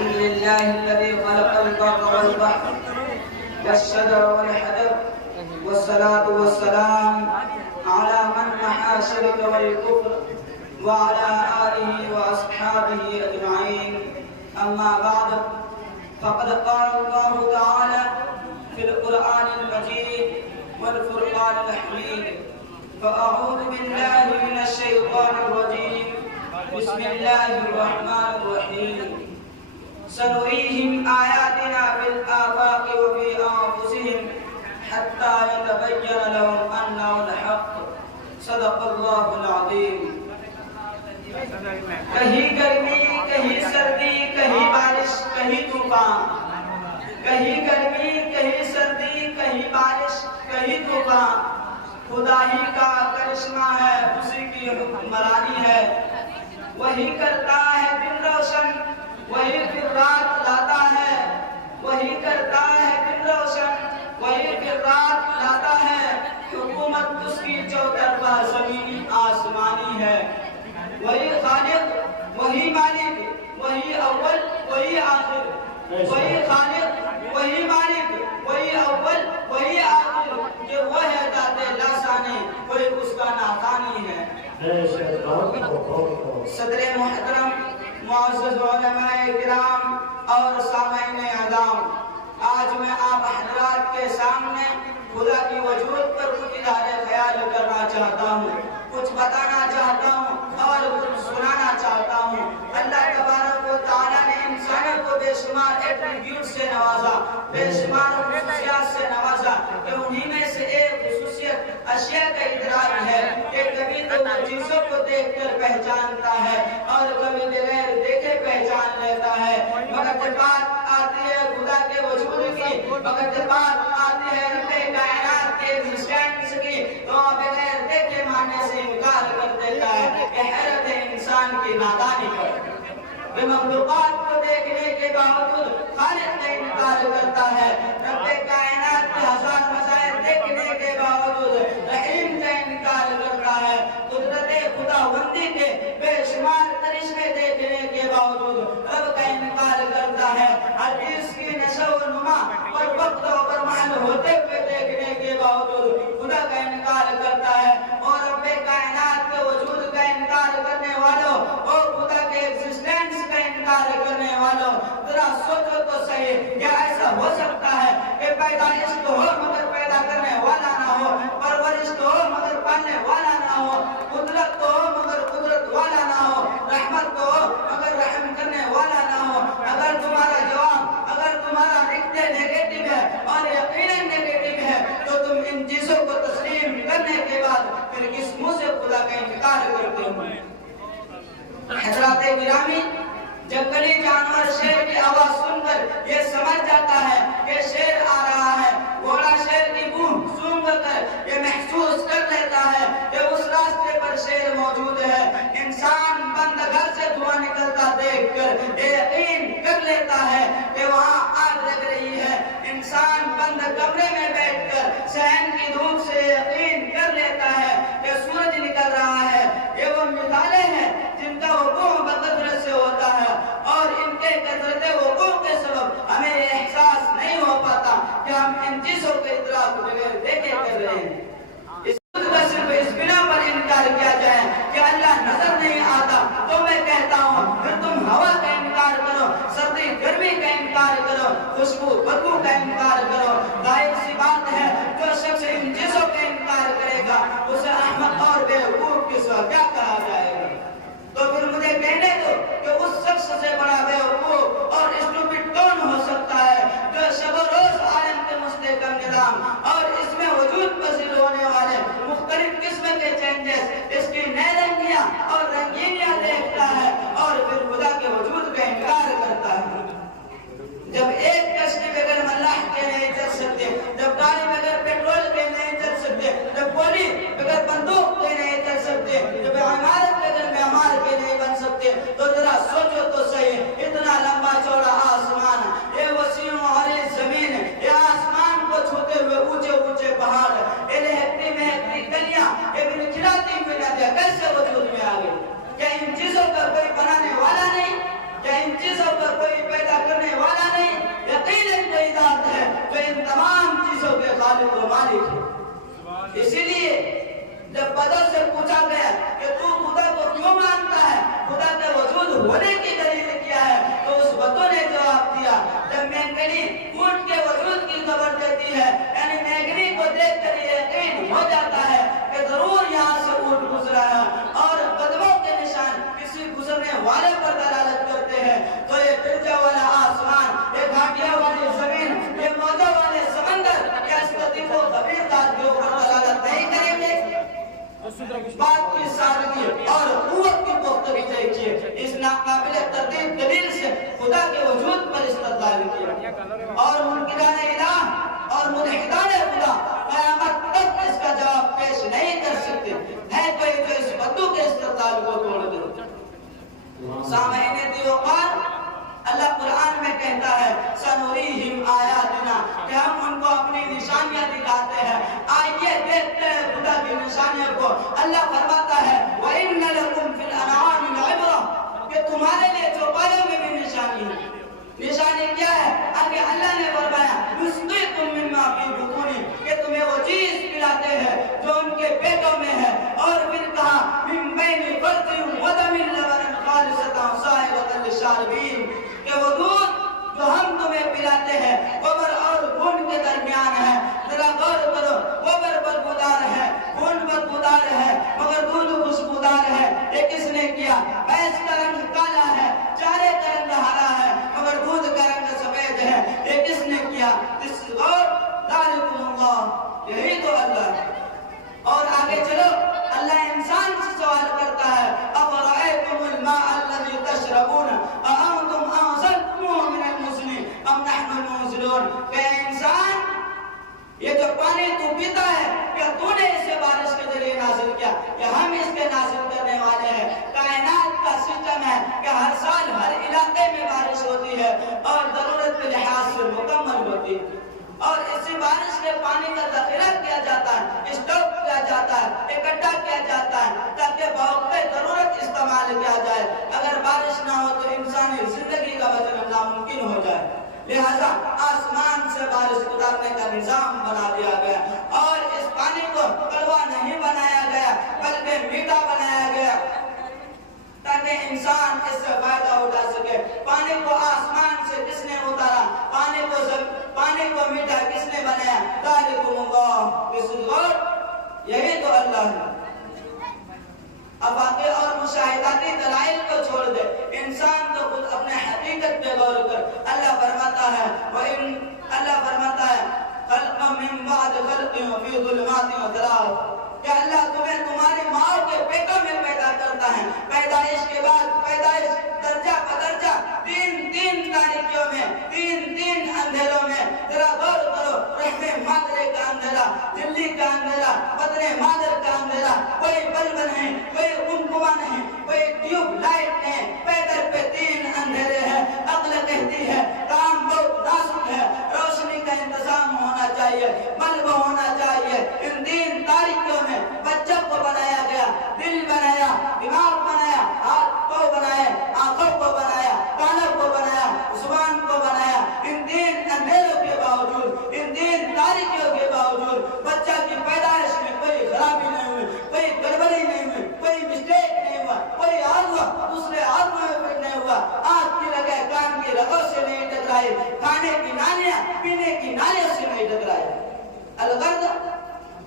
الحمد لله الذي خلق البر والبحر والشجر والحجر، والصلاة والسلام على من محى الشرك والكفر وعلى آله وأصحابه أجمعين. أما بعد، فقد قال الله تعالى في القرآن المجيد والفرقان الحميد: فأعوذ بالله من الشيطان الرجيم، بسم الله الرحمن الرحيم. سنريهم آياتنا في الآفاق وفي أنفسهم حتى يتبين لهم أنه الحق. صدق الله العظيم. کہیں گرمی، کہیں سردی، کہیں بارش، کہیں طوفان، کہیں گرمی، کہیں سردی، کہیں بارش، کہیں طوفان، خدا ہی کا کرشمہ ہے، اسی کی حکمرانی ہے. وہی کرتا ہے دن روشن، وہی پھر رات لاتا ہے. وہی کرتا ہے دن روشن، وہی پھر رات لاتا ہے. حکومت اس کی چوطرفہ زمینی آسمانی ہے. وہی خالق، وہی مالک، وہی اول، وہی آخر. وہی خالق، وہی مالک، وہی اول، وہی آخر. یہ وہ ہے ذات لاسانی، کوئی اس کا ناکانی ہے. صدر محترم، معزز علماء کرام اور سامعین اعظام، آج میں آپ حضرات کے سامنے خدا کی وجود پر کچھ اظہار خیال کرنا چاہتا ہوں، کچھ بتانا چاہتا ہوں اور کچھ سنانا چاہتا ہوں. اللہ تبارک و تعالیٰ نے انسانوں کو بے شمار ایٹریبیوٹ سے نوازا، بے شمار خصوصیات سے نوازا، کہ انہی میں سے ایک خصوصیت اشیاء کا ادراک ہے کہ کبھی تو وہ چیزوں کو دیکھ کر پہچانتا ہے اور کبھی بغیر دیکھے پہچان لیتا ہے. مگر جب بات آتی ہے خدا کے وجود کی، مگر جب بات آتی ہے رب کائنات کے ایگزسٹنس کی، تو بغیر دیکھے ماننے سے انکار کر دیتا ہے. کہ حیرت ہے انسان کی نادانی پر کہ مخلوقات کو دیکھنے کے باوجود خالق کا انکار کرتا ہے. رب کائنات کے ہزار مظاہر دیکھنے کے باوجود رحیم کا انکار کرتا ہے. قدرت خداوندی کے بے شمار کرشمے دیکھنے کے باوجود رب کا انکار کرتا ہے. ہر چیز کی نشو و نما اور وقت و برمحل ہوتے ہوئے دیکھنے کے باوجود خدا کا انکار کرتا ہے. اور رب کائنات کے وجود کا انکار کرنے والوں اور خدا کے ایگزسٹنس کا انکار کرنے والوں، ذرا سوچو تو صحیح، کیا ایسا ہو سکتا ہے کہ پیدائش تو ہو مگر پیدا کرنے والا نہ ہو، پرورش تو ہو مگر پالنے والا نہ ہو، قدرت تو ہو مگر قدرت والا نہ ہو، رحمت تو ہو مگر رحم کرنے والا نہ ہو؟ اگر تمہارا جواب، اگر تمہارا نقطہ نیگیٹو ہے اور یقیناً نیگیٹو ہے، تو تم ان چیزوں کو تسلیم کرنے کے بعد پھر کس منہ سے خدا کا انکار کرتے ہو؟ حضرات گرامی، جب کلی جانور شیر کی آواز سن کر یہ سمجھ جاتا ہے کہ شیر آ رہا ہے، گھوڑا شیر کی بو سونگ کر یہ محسوس کر لیتا ہے کہ اس راستے پر شیر موجود ہے. انسان بند گھر سے دھواں نکلتا دیکھ کر یہ یقین کر لیتا ہے کہ وہاں آگ لگ رہی ہے. انسان بند کمرے میں بیٹھ کر صحن کی دھوپ سے یقین کر لیتا ہے کہ سورج نکل رہا ہے. یہ وہ مثالیں ہیں جن کا وقوع بقدرت سے ہوتا ہے، اور ان کے کثرت وقوع کے سبب ہمیں یہ احساس نہیں ہو پاتا کہ ہم ان چیزوں کے ادراک بغیر دیکھے کر رہے ہیں. اس کا صرف اس بنا پر انکار کیا جائے کہ اللہ نظر نہیں آتا تو میں کہتا ہوں پھر تم ہوا کا انکار کرو، سردی گرمی کا انکار کرو، خوشبو بدبو کا انکار کرو. ظاہر سی بات ہے جو شخص ان چیزوں کا انکار کرے گا اسے احمق اور بیوقوف کے سوا کیا کہا جائے گا؟ تو پھر مجھے کہنے دو کہ اس شخص سے بڑا بیوقوف اور اسٹوپڈ کون ہو سکتا ہے جو شب و روز عالم کے مستحکم نظام اور اس میں وجود پذیر ہونے والے مختلف قسم کے چینجز، اس کی نئے رنگیاں اور رنگینیاں دیکھتا ہے اور پھر خدا کے وجود کا انکار کرتا ہے. جب ایک کشتی بغیر ملاح کے نہیں چل سکتے، جب گاڑی بغیر پیٹرول کے نہیں چل سکتے، جب گولی بغیر بندوق کے نہیں چل سکتے، جب عمارت بغیر معمار کے نہیں بن سکتے، تو ذرا سوچو تو صحیح خدا کے وجود پر استدلال کیا، اور منکران الہ اور ملحدان خدا قیامت تک اس کا جواب پیش نہیں کر سکتے۔ ہے کوئی جو اس بدو کے استدلال کو توڑ دے؟ سامعین دیوقار، اللہ قرآن میں کہتا ہے سنوریہم آیاتنا، کہ ہم ان کو اپنی نشانیاں دکھاتے ہیں، آئیے دیکھتے ہیں خدا کی نشانیوں کو۔ اللہ فرماتا ہے وَإِنَّ لَكُمْ فِي الْأَنْعَامِ لَعِبْرَةً، کہ تمہارے لیے چوپایوں میں بھی نشانی ہے۔ نشانی کیا ہے؟ آگے اللہ نے فرمایا نُسْقِيكُم مِّمَّا فِي بُطُونِهِمْ، کہ تمہیں وہ چیز پلاتے ہیں جو ان کے پیٹوں میں ہے، اور پھر کہا مِن بَيْنِ فَرْثٍ وَدَمٍ لَبَنًا خَالِصَةً صَائِغَةً لِّلشَّارِبِينَ، کہ وہ دودھ جو ہم تمہیں پلاتے ہیں گوبر اور خون کے درمیان ہے۔ ذرا غور کرو، گوبر بدبودار ہے، خون بدبودار ہے، مگر دودھ خوشبودار ہے۔ یہ کس نے کیا؟ بھینس کا رنگ کالا ہے، چارے کا رنگ ہرا ہے، مگر دودھ کا رنگ سفید ہے۔ یہ کس نے کیا؟ ذالکم اللہ، یہی تو اللہ ہے۔ اور آگے چلو، اللہ انسان سے سوال کرتا ہے افرأیتم الماء الذی تشربون اانتم انزلتموہ من المزن ام نحن المنزلون، کہ انسان یہ جو پانی تو پیتا ہے کیا تو نے اسے بارش کے ذریعے نازل کیا، یا ہم اس کے نازل کرنے والے ہیں؟ کائنات کا سسٹم ہے کہ ہر سال ہر علاقے میں بارش ہوتی ہے اور ضرورت کے لحاظ سے مکمل ہوتی ہے، اور اسی بارش کے پانی کا ذخیرہ کیا جاتا ہے، اسٹاک کیا جاتا ہے، اکٹھا کیا جاتا ہے تاکہ بوقت ضرورت استعمال کیا جائے۔ اگر بارش نہ ہو تو انسانی زندگی کا بچنا ناممکن ہو جائے، لہذا آسمان سے بارش اتارنے کا نظام بنا دیا گیا، اور اس پانی کو کڑوا نہیں بنایا گیا بلکہ میٹھا بنایا گیا تاکہ انسان اس سے فائدہ اٹھا سکے۔ پانی کو آسمان سے کس نے اتارا؟ پانی کو میٹھا کس نے بنایا؟ ذالکم اللہ، یہی تو اللہ ہے۔ اب واقع اور مشاہداتی دلائل کو چھوڑ دے، انسان تو خود اپنے حقیقت پہ غور کر۔ اللہ فرماتا ہے خلق من بعد خلق فی ظلمات وظلام، کہ اللہ تمہیں تمہاری ماں کے پیٹوں میں پیدا کرتا ہے، پیدائش کے بعد پیدائش درجہ بدرجہ، تین تاریکیوں میں، تین اندھیروں میں۔ ذرا غور کرو، رحم مادر کا اندھیرا، دلی کا اندھیرا، بدن مادر کا اندھیرا، کوئی بلب نہیں، کوئی قمقمہ نہیں، کوئی ٹیوب لائٹ نہیں، پیدر پہ تین اندھیرے ہیں۔ عقل کہتی ہے کام بہت نازک ہے، روشنی کا انتظام ہونا چاہیے، بلب ہونا چاہیے۔ ان تین تاریکیوں میں بچوں کو بنایا گیا، دل بنایا، دماغ بنایا، ہاتھ کو بنایا، آنکھوں کو بنایا، کانوں کو بنایا، زبان کو بنایا۔ ان تین اندھیروں کے باوجود، ان تین تاریکیوں کے باوجود بچہ کی پیدائش میں کوئی خرابی نہیں ہوئی، کوئی گڑبڑی نہیں ہوئی، کوئی مسٹیک نہیں ہوا، کوئی عضو دوسرے عضو میں فٹ نہیں ہوا، آنکھ کی لگے کان کی رگوں سے نہیں ٹکرائی، کھانے کی نالیاں پینے کی نالیوں سے نہیں ٹکرائی۔ الغرض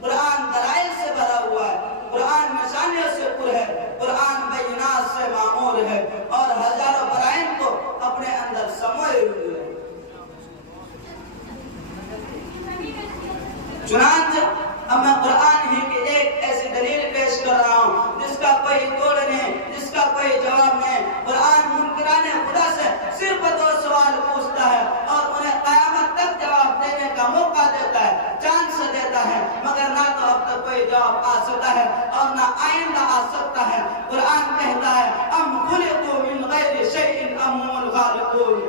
قرآن دلائل سے بھرا ہوا ہے، قرآن نشانیوں سے پر ہے، قرآن بینات سے معمور ہے، اور ہزاروں برائن کو اپنے اندر سموئے ہوئے ہے۔ چنانچہ اب میں قرآن ہی کی ایک ایسی دلیل پیش کر رہا ہوں جس کا کوئی توڑ نہیں، جس کا کوئی جواب نہیں۔ قرآن منکران خدا سے صرف دو سوال پوچھتا ہے اور انہیں قیامت تک جواب دینے کا موقع دیتا ہے، چانس دیتا ہے، مگر نہ تو اب تک کوئی جواب آ سکتا ہے اور نہ آئندہ آ سکتا ہے۔ قرآن کہتا ہے ام خلقوا من غیر شیء ام هم الخالقون،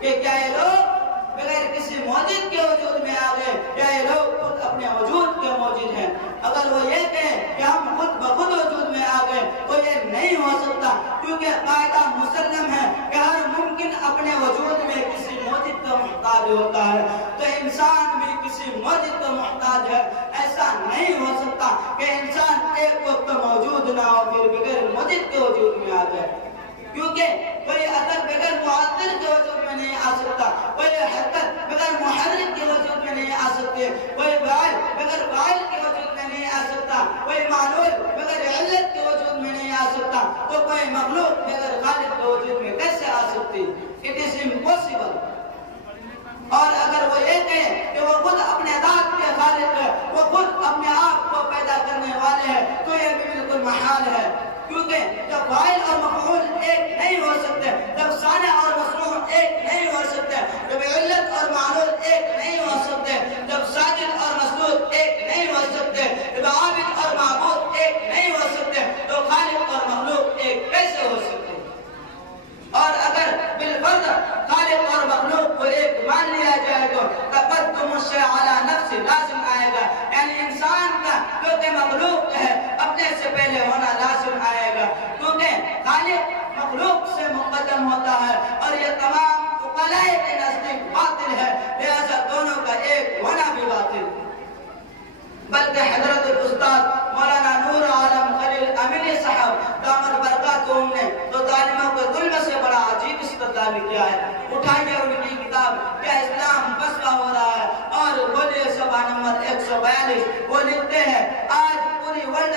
کہ کیا یہ لوگ بغیر کسی موجود کے وجود میں آ گئے یا یہ لوگ خود اپنے وجود کے موجود ہیں؟ اگر وہ یہ کہیں کہ ہم خود بخود وجود میں آ گئے تو یہ نہیں ہو سکتا، کیونکہ قاعدہ مسلم ہے کہ ہر ممکن اپنے وجود میں کسی موجود کا محتاج ہوتا ہے، تو انسان بھی کسی موجود کا محتاج ہے۔ ایسا نہیں ہو سکتا کہ انسان ایک وقت موجود نہ ہو پھر بغیر موجود کے وجود میں آ جائے، کیونکہ کوئی اثر بغیر مؤثر کے وجود میں نہیں آ سکتا، کوئی حرکت بغیر محرک کے وجود میں نہیں آ سکتی، کوئی فاعل بغیر فاعل کے وجود میں نہیں آ سکتا، کوئی معلول بغیر علت کے وجود میں نہیں آ سکتا، تو کوئی مخلوق بغیر خالق کے وجود میں کیسے آ سکتی؟ It is impossible. اور اگر وہ یہ کہے کہ وہ خود اپنے ذات کے خالق ہے، وہ خود اپنے آپ کو پیدا کرنے والے ہیں، تو یہ بھی بالکل محال ہے، کیونکہ جب فاعل اور مفعول ایک نہیں ہو سکتے، جب صانع اور بلکہ حضرت الاستاذ مولانا نور عالم خلیل امینی صاحب دامت برکاتہم نے تو ظالموں کو ظلم سے بڑا عجیب استدلال کیا ہے۔ اٹھائیے ان کی کتاب کیا اسلام پسپا ہو رہا ہے، اور بولیے صفحہ نمبر 142 وہ لکھتے ہیں آج پوری ورلڈ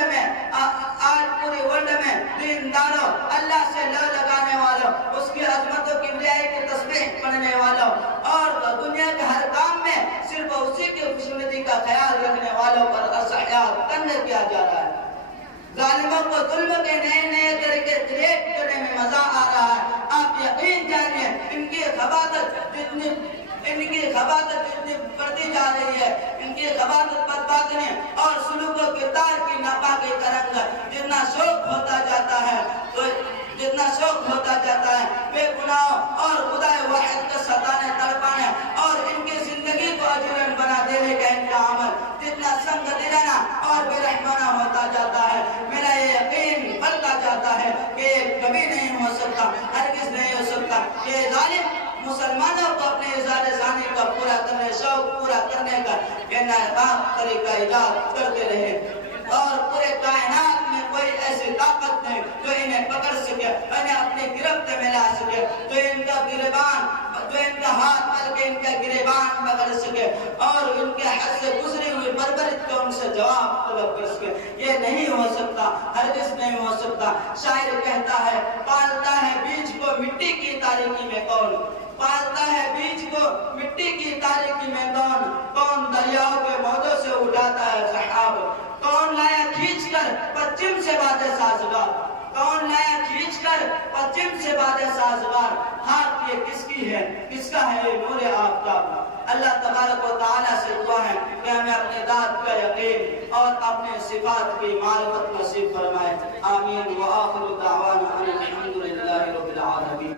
میں دینداروں، اللہ سے لو لگانے والوں، اس کی عظمت و کبریائی کی تسبیح پڑھنے والوں، اور دنیا کے ہر کام میں صرف اسی کی خوشنودی کا خیال رکھنے والوں پر اصحیات تنگ کیا جا رہا ہے۔ ظالموں کو ظلم کے نئے نئے طریقے کریٹ کرنے میں مزہ آ رہا ہے۔ آپ یقین جانیے ان کی خباثت جتنی بڑھتی جا رہی ہے، ان کی خباثت بدباطنی اور سلوک و کردار کی ناپاکی کا رنگ جتنا شوق ہوتا جاتا ہے بے گناہوں اور خدا واحد کو ستانے تڑپانے اور ان کی زندگی کو اجرن بنا دینے کا ان کا عمل جتنا سنگ دلانہ اور بے رحمانہ ہوتا جاتا ہے، میرا یہ یقین بڑھتا جاتا ہے کہ یہ کبھی نہیں ہو سکتا، ہرگز نہیں ہو سکتا۔ یہ ظالم مسلمانوں کو اپنے اظہار ثانی کا شوق پورا کرنے کا یہ ناپاک طریقہ ایجاد کرتے رہے، اور پورے کائنات میں کوئی ایسی طاقت نہیں جو انہیں پکڑ سکے، انہیں اپنی گرفت میں لا سکے، جو ان کا ہاتھ بلکہ ان کا گریبان پکڑ سکے اور ان کے حد سے گزری ہوئی بربریت کو ان سے جواب طلب کر سکے۔ یہ نہیں ہو سکتا، ہرگز نہیں ہو سکتا۔ شاعر کہتا ہے پالتا ہے بیج کو مٹی کی تاریکی میں کون، پالتا ہے بیج کو مٹی کی تاریکی میں کون دریاؤں کے موجوں سے اٹھاتا ہے سحاب، کون لایا کھینچ کر پچھم سے بادے سازگار، کون لایا کھینچ کر پچھم سے بادے سازگار، ہاتھ یہ کس کی ہے، کس کا ہے یہ نور آفتاب۔ اللہ تبارک و تعالیٰ سے دعا ہے کہ ہمیں اپنے ذات کا یقین اور اپنے صفات کی معرفت نصیب فرمائے، آمین۔ وآخر دعوانا ان الحمد للہ۔